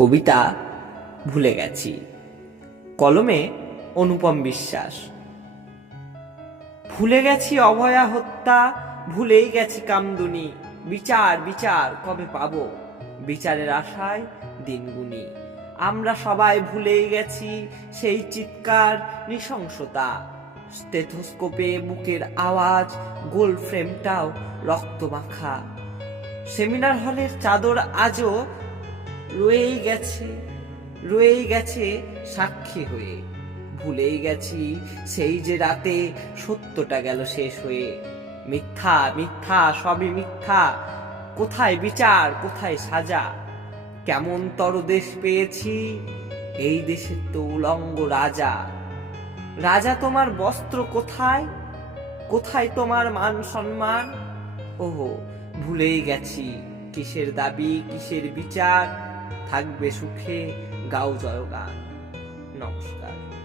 কবিতা ভুলে গেছি। কলমে অনুপম বিশ্বাস। ভুলে গেছি অভয়া হত্যা, ভুলেই গেছি কামদুনি। বিচার বিচার, কবে পাব? বিচারের আশায় দিনগুনি। আমরা সবাই ভুলেই গেছি সেই চিৎকার, নৃশংসতা। স্টেথোস্কোপে বুকের আওয়াজ, গোল ফ্রেমটাও রক্ত মাখা সেমিনার হলের চাদর আজও রয়েই গেছে রয়েই গেছে সাক্ষী হয়ে। ভুলেই গেছি সেই যে রাতে সত্যটা গেল শেষ হয়ে। মিথ্যা মিথ্যা, সবই মিথ্যা। কোথায় বিচার, কোথায় সাজা? কেমন তর দেশ পেয়েছি? এই দেশের তো উলঙ্গ রাজা। রাজা তোমার বস্ত্র কোথায়? কোথায় তোমার মান সম্মান? ওহো, ভুলেই গেছি। কিসের দাবি, কিসের বিচার? থাকবে সুখে গাও জয় গান নমস্কার।